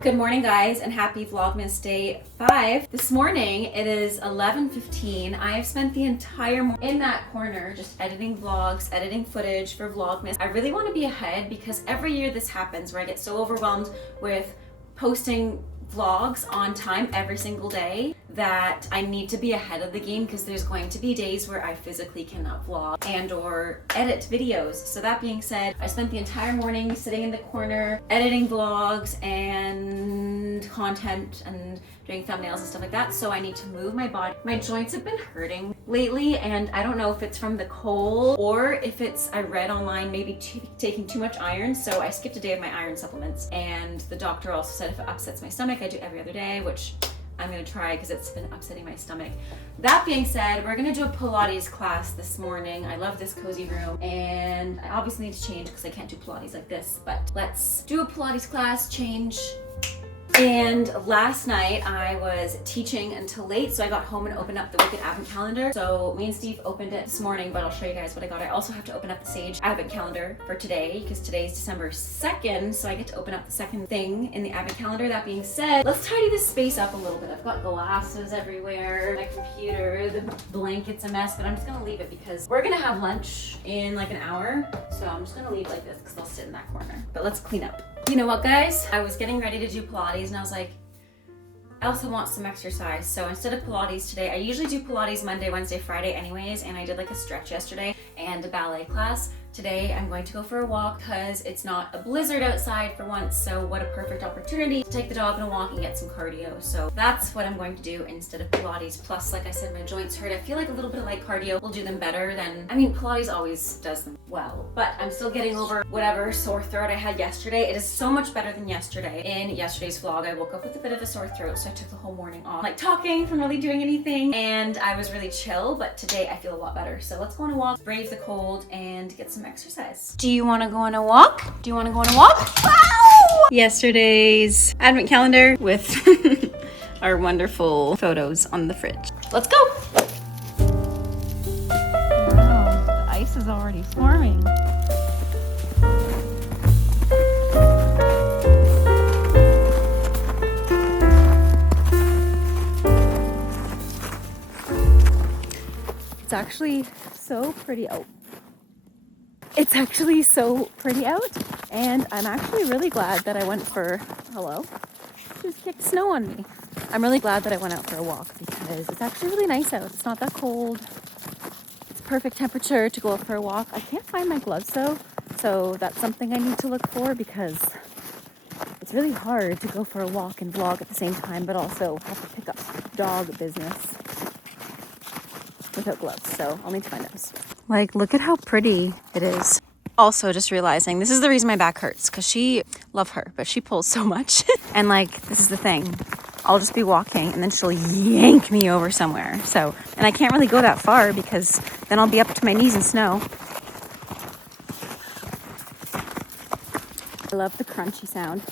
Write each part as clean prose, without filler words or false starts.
Good morning, guys, and happy Vlogmas day 5. This morning, it is 11:15. I have spent the entire morning in that corner just editing vlogs, editing footage for Vlogmas. I really want to be ahead because every year this happens where I get so overwhelmed with posting vlogs on time every single day that I need to be ahead of the game because there's going to be days where I physically cannot vlog and or edit videos. So that being said, I spent the entire morning sitting in the corner editing vlogs and content and doing thumbnails and stuff like that. So I need to move my body. My joints have been hurting lately and I don't know if it's from the cold or if it's, I read online, maybe taking too much iron. So I skipped a day of my iron supplements and the doctor also said if it upsets my stomach, I do every other day, which I'm gonna try because it's been upsetting my stomach. That being said, we're gonna do a Pilates class this morning. I love this cozy room and I obviously need to change because I can't do Pilates like this, but let's do a Pilates class, change. And last night I was teaching until late, so I got home and opened up the Wicked Advent calendar. So me and Steve opened it this morning, but I'll show you guys what I got. I also have to open up the Sage Advent calendar for today because today's December 2nd, so I get to open up the second thing in the Advent calendar. That being said, let's tidy this space up a little bit. I've got glasses everywhere, my computer, the blanket's a mess, but I'm just gonna leave it because we're gonna have lunch in like an hour. So I'm just gonna leave it like this because I'll sit in that corner. But let's clean up. You know what, guys? I was getting ready to do Pilates and I was like, I also want some exercise. So instead of Pilates today, I usually do Pilates Monday, Wednesday, Friday anyways, and I did like a stretch yesterday and a ballet class. Today I'm going to go for a walk because it's not a blizzard outside for once, so what a perfect opportunity to take the dog on a walk and get some cardio. So that's what I'm going to do instead of Pilates. Plus, like I said, my joints hurt. I feel like a little bit of light cardio will do them better than, I mean, Pilates always does them well, but I'm still getting over whatever sore throat I had yesterday. It is so much better than yesterday. In yesterday's vlog, I woke up with a bit of a sore throat, so I took the whole morning off, like talking from really doing anything, and I was really chill, but today I feel a lot better. So let's go on a walk, brave the cold, and get some exercise. Do you want to go on a walk? Do you want to go on a walk? Wow! Yesterday's advent calendar with our wonderful photos on the fridge. Let's go! Wow, the ice is already forming. It's actually so pretty out. It's actually so pretty out, and I'm actually really glad that I went for, hello, just kicked snow on me. I'm really glad that I went out for a walk because it's actually really nice out. It's not that cold. It's perfect temperature to go out for a walk. I can't find my gloves though, so that's something I need to look for because it's really hard to go for a walk and vlog at the same time, but also have to pick up dog business without gloves, so I'll need to find those. Like, look at how pretty it is. Also, just realizing this is the reason my back hurts because love her, but she pulls so much. And like, this is the thing. I'll just be walking and then she'll yank me over somewhere. So, and I can't really go that far because then I'll be up to my knees in snow. I love the crunchy sound.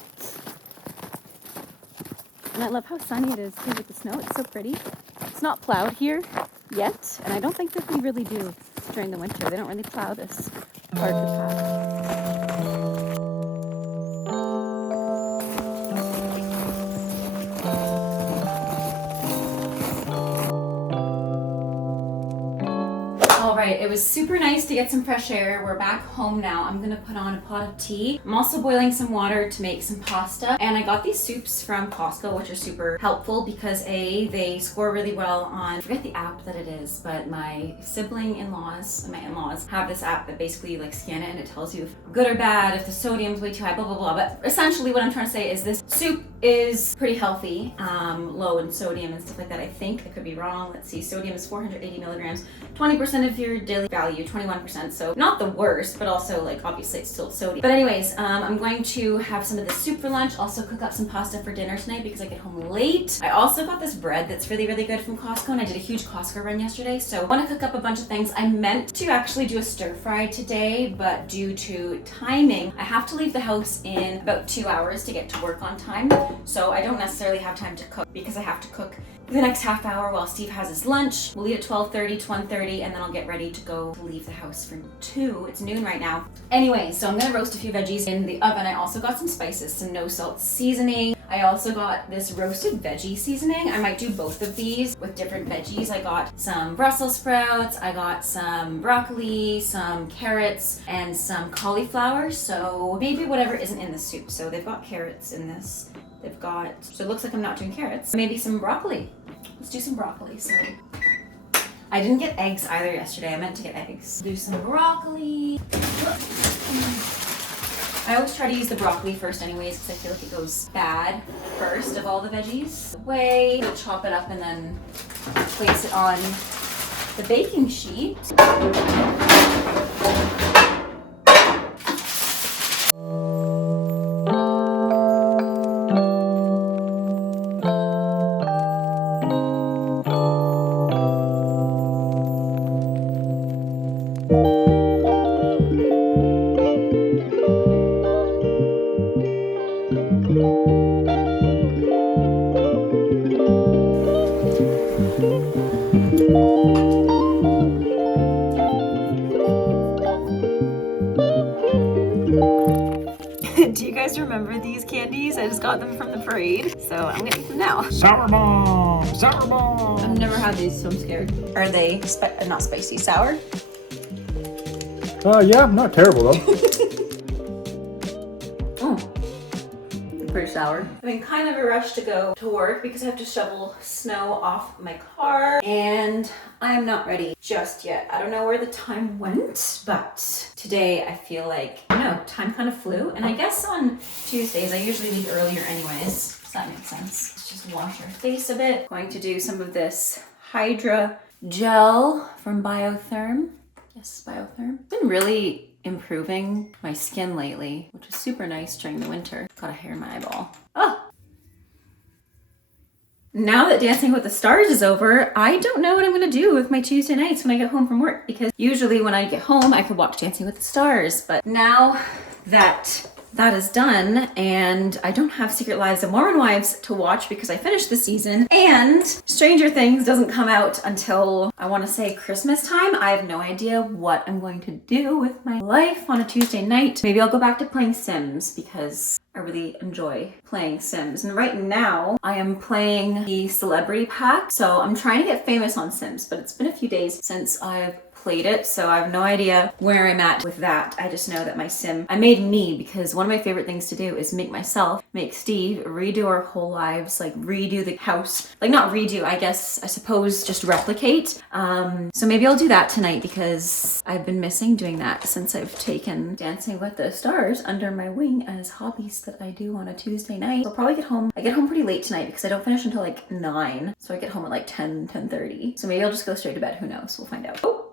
And I love how sunny it is too with the snow. It's so pretty. It's not plowed here yet, and I don't think that we really do during the winter. They don't really plow this part of the path. Alright, it was super nice to get some fresh air. We're back home now. I'm gonna put on a pot of tea. I'm also boiling some water to make some pasta. And I got these soups from Costco, which are super helpful because they score really well on, I forget the app that it is, but my in-laws have this app that basically you like scan it and it tells you if good or bad, if the sodium's way too high, blah, blah, blah. But essentially what I'm trying to say is this soup is pretty healthy, low in sodium and stuff like that. I think I could be wrong. Let's see, sodium is 480 milligrams, 20% of your daily value, 21%. So not the worst, but also like obviously it's still sodium. But anyways, I'm going to have some of this soup for lunch, also cook up some pasta for dinner tonight because I get home late. I also got this bread that's really, really good from Costco, and I did a huge Costco run yesterday. So I want to cook up a bunch of things. I meant to actually do a stir fry today, but due to timing, I have to leave the house in about 2 hours to get to work on time. So I don't necessarily have time to cook because I have to cook the next half hour while Steve has his lunch. We'll eat at 12:30 to 1:30, and then I'll get ready to go to leave the house for 2. It's noon right now. Anyway, so I'm gonna roast a few veggies in the oven. I also got some spices, some no salt seasoning. I also got this roasted veggie seasoning. I might do both of these with different veggies. I got some Brussels sprouts, I got some broccoli, some carrots, and some cauliflower. So maybe whatever isn't in the soup. So they've got carrots in this. They've got, so it looks like I'm not doing carrots. Maybe some broccoli. Let's do some broccoli. So I didn't get eggs either yesterday. I meant to get eggs. Do some broccoli. I always try to use the broccoli first anyways because I feel like it goes bad first of all the veggies. Away, chop it up and then place it on the baking sheet. Do you guys remember these candies? I just got them from the parade, so I'm gonna eat them now. Sour bomb! Sour bomb! I've never had these, so I'm scared. Are they not spicy, sour? Yeah, not terrible though. Pretty sour. I'm in kind of a rush to go to work because I have to shovel snow off my car and I'm not ready just yet. I don't know where the time went, but today I feel like, I don't know, time kind of flew. And I guess on Tuesdays I usually leave earlier anyways. Does that make sense? Let's just wash our face a bit. Going to do some of this Hydra gel from Biotherm. Yes, Biotherm. It's been really improving my skin lately, which is super nice during the winter. Got a hair in my eyeball. Oh! Now that Dancing with the Stars is over, I don't know what I'm gonna do with my Tuesday nights when I get home from work, because usually when I get home, I could watch Dancing with the Stars, but now that that is done and I don't have Secret Lives of Mormon Wives to watch because I finished the season, and Stranger Things doesn't come out until I want to say Christmas time. I have no idea what I'm going to do with my life on a Tuesday night. Maybe I'll go back to playing Sims because I really enjoy playing Sims. And right now I am playing the celebrity pack. So I'm trying to get famous on Sims, but it's been a few days since I've played it, so I have no idea where I'm at with that. I just know that my sim, I made me because one of my favorite things to do is make myself, make Steve, redo our whole lives, like redo the house, like not redo, I guess, I suppose just replicate. So maybe I'll do that tonight because I've been missing doing that since I've taken Dancing with the Stars under my wing as hobbies that I do on a Tuesday night. I'll probably get home, I get home pretty late tonight because I don't finish until like 9, so I get home at like 10:30. So maybe I'll just go straight to bed, who knows, we'll find out. Oh!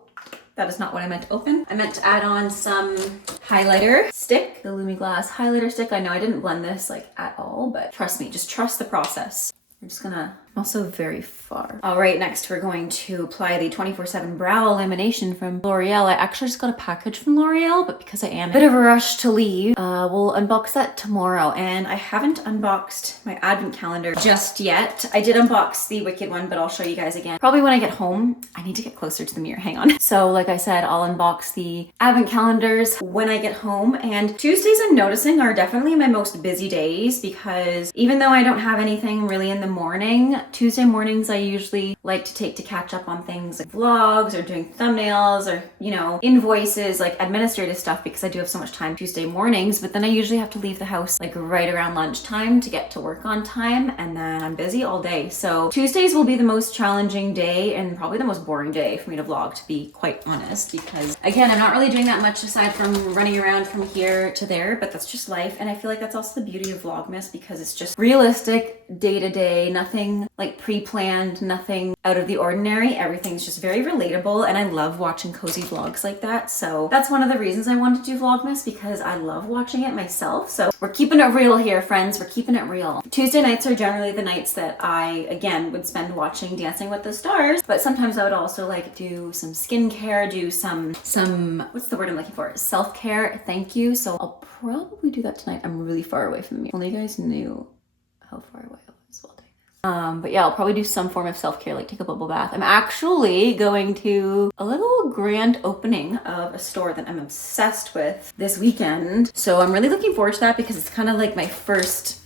That is not what I meant to open. I meant to add on some highlighter stick, the Lumi Glass highlighter stick. I know I didn't blend this like at all, but trust me, just trust the process. I'm just gonna, I'm also very far. All right, next we're going to apply the 24/7 brow lamination from L'Oreal. I actually just got a package from L'Oreal, but because I am in a bit of a rush to leave, we'll unbox that tomorrow. And I haven't unboxed my advent calendar just yet. I did unbox the Wicked one, but I'll show you guys again. Probably when I get home. I need to get closer to the mirror, hang on. So like I said, I'll unbox the advent calendars when I get home. And Tuesdays I'm noticing are definitely my most busy days because even though I don't have anything really in the morning, Tuesday mornings I usually like to take to catch up on things like vlogs or doing thumbnails or, you know, invoices, like administrative stuff, because I do have so much time Tuesday mornings, but then I usually have to leave the house like right around lunchtime to get to work on time, and then I'm busy all day. So Tuesdays will be the most challenging day and probably the most boring day for me to vlog, to be quite honest, because again, I'm not really doing that much aside from running around from here to there, but that's just life. And I feel like that's also the beauty of Vlogmas because it's just realistic, day to day, nothing like pre-planned, nothing out of the ordinary. Everything's just very relatable, and I love watching cozy vlogs like that. So that's one of the reasons I wanted to do Vlogmas, because I love watching it myself. So we're keeping it real here, friends. We're keeping it real. Tuesday nights are generally the nights that I, again, would spend watching Dancing with the Stars, but sometimes I would also like do some skincare, do some, what's the word I'm looking for? Self-care, thank you. So I'll probably do that tonight. I'm really far away from the mirror. Only you guys knew how far away I was while doing this. But yeah, I'll probably do some form of self-care, like take a bubble bath. I'm actually going to a little grand opening of a store that I'm obsessed with this weekend. So I'm really looking forward to that because it's kind of like my first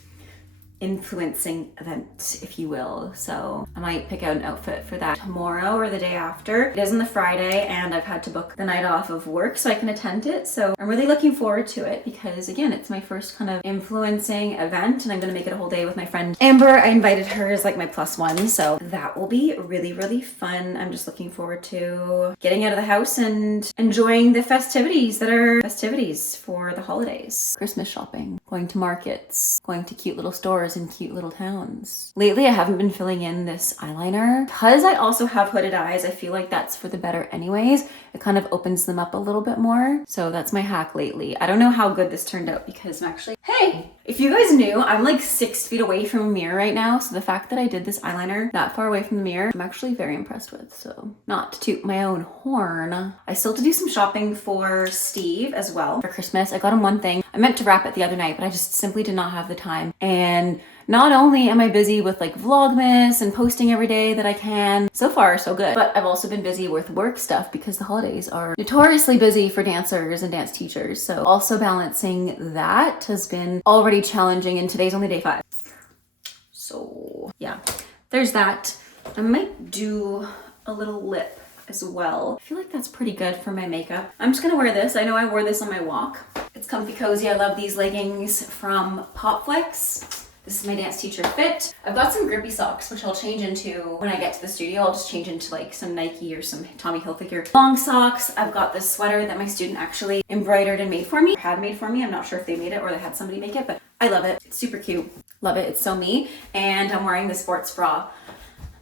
influencing event, if you will. So I might pick out an outfit for that tomorrow or the day after. It is on the Friday and I've had to book the night off of work so I can attend it. So I'm really looking forward to it because again, it's my first kind of influencing event and I'm gonna make it a whole day with my friend Amber. I invited her as like my +1, so that will be really, really fun. I'm just looking forward to getting out of the house and enjoying the festivities that are festivities for the holidays. Christmas shopping, going to markets, going to cute little stores in cute little towns. Lately, I haven't been filling in this eyeliner because I also have hooded eyes. I feel like that's for the better anyways. It kind of opens them up a little bit more. So that's my hack lately. I don't know how good this turned out because I'm actually, hey, if you guys knew, I'm like 6 feet away from a mirror right now. So the fact that I did this eyeliner that far away from the mirror, I'm actually very impressed with. So not to toot my own horn, I still have to do some shopping for Steve as well for Christmas. I got him one thing. I meant to wrap it the other night, but I just simply did not have the time. And not only am I busy with like Vlogmas and posting every day that I can, so far so good, but I've also been busy with work stuff because the holidays are notoriously busy for dancers and dance teachers. So also balancing that has been already challenging and today's only day 5. So yeah, there's that. I might do a little lip as well. I feel like that's pretty good for my makeup. I'm just gonna wear this. I know I wore this on my walk. It's comfy cozy. I love these leggings from Popflex. This is my dance teacher fit. I've got some grippy socks, which I'll change into when I get to the studio. I'll just change into like some Nike or some Tommy Hilfiger long socks. I've got this sweater that my student actually embroidered and made for me, had made for me. I'm not sure if they made it or they had somebody make it, but I love it. It's super cute. Love it. It's so me. And I'm wearing the sports bra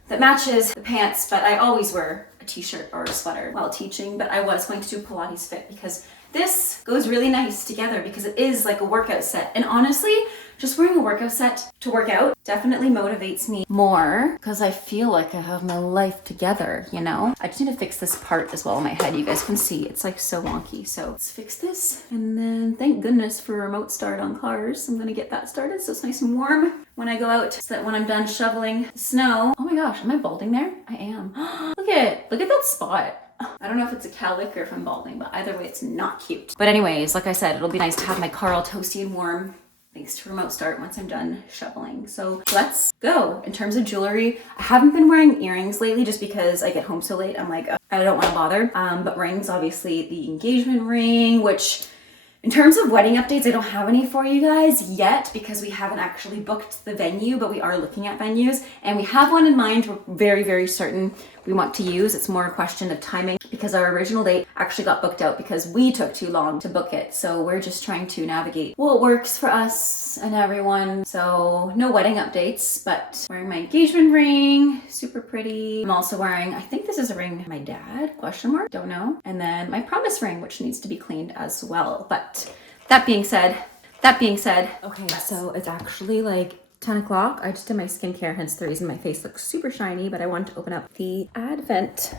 that matches the pants, but I always wear a t-shirt or a sweater while teaching, but I was going to do Pilates fit because this goes really nice together because it is like a workout set. And honestly, just wearing a workout set to work out definitely motivates me more because I feel like I have my life together, you know? I just need to fix this part as well in my head. You guys can see it's like so wonky. So let's fix this. And then thank goodness for remote start on cars. I'm gonna get that started so it's nice and warm when I go out so that when I'm done shoveling the snow. Oh my gosh, am I balding there? I am. Look at that spot. I don't know if it's a cowlick or if I'm balding, but either way, it's not cute. But anyways, like I said, it'll be nice to have my car all toasty and warm thanks to remote start once I'm done shoveling. So let's go. In terms of jewelry, I haven't been wearing earrings lately just because I get home so late. I'm like, I don't want to bother. But rings, obviously the engagement ring, which in terms of wedding updates, I don't have any for you guys yet because we haven't actually booked the venue, but we are looking at venues and we have one in mind we're very, very certain we want to use. It's more a question of timing because our original date actually got booked out because we took too long to book it. So we're just trying to navigate what works for us and everyone. So no wedding updates, but wearing my engagement ring, super pretty. I'm also wearing, I think this is a ring my dad, ? Don't know. And then my promise ring, which needs to be cleaned as well. But that being said, okay, so it's actually like 10 o'clock. I just did my skincare, hence the reason my face looks super shiny, but I want to open up the Advent.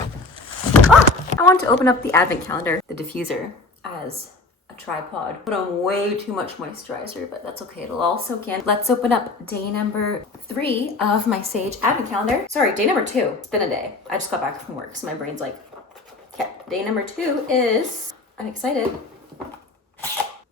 I want to open up the Advent calendar, the diffuser, as a tripod. Put on way too much moisturizer, but that's okay. It'll all soak in. Let's open up day number 3 of my Sage Advent calendar. Sorry, day number 2. It's been a day. I just got back from work, so my brain's like, okay. Day number 2 is, I'm excited.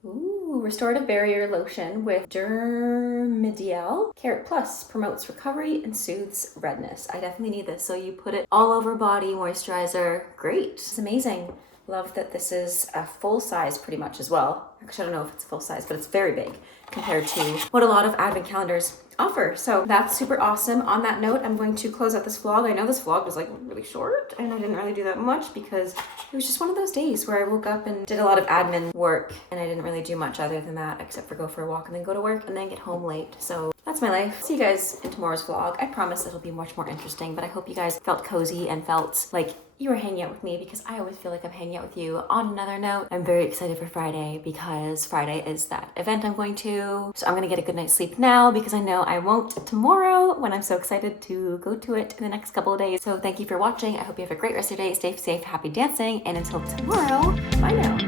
Ooh, restorative barrier lotion with Dermidial. Carrot Plus promotes recovery and soothes redness. I definitely need this. So you put it all over body moisturizer. Great. It's amazing. Love that this is a full size pretty much as well. Actually, I don't know if it's full size, but it's very big compared to what a lot of advent calendars offer. So that's super awesome. On that note, I'm going to close out this vlog. I know this vlog was like really short and I didn't really do that much because it was just one of those days where I woke up and did a lot of admin work and I didn't really do much other than that except for go for a walk and then go to work and then get home late. So that's my life. See you guys in tomorrow's vlog. I promise it'll be much more interesting, but I hope you guys felt cozy and felt like you were hanging out with me because I always feel like I'm hanging out with you. On another note, I'm very excited for Friday because Friday is that event I'm going to. So I'm gonna get a good night's sleep now because I know I won't tomorrow when I'm so excited to go to it in the next couple of days. So thank you for watching. I hope you have a great rest of your day. Stay safe, happy dancing, and until tomorrow, bye now.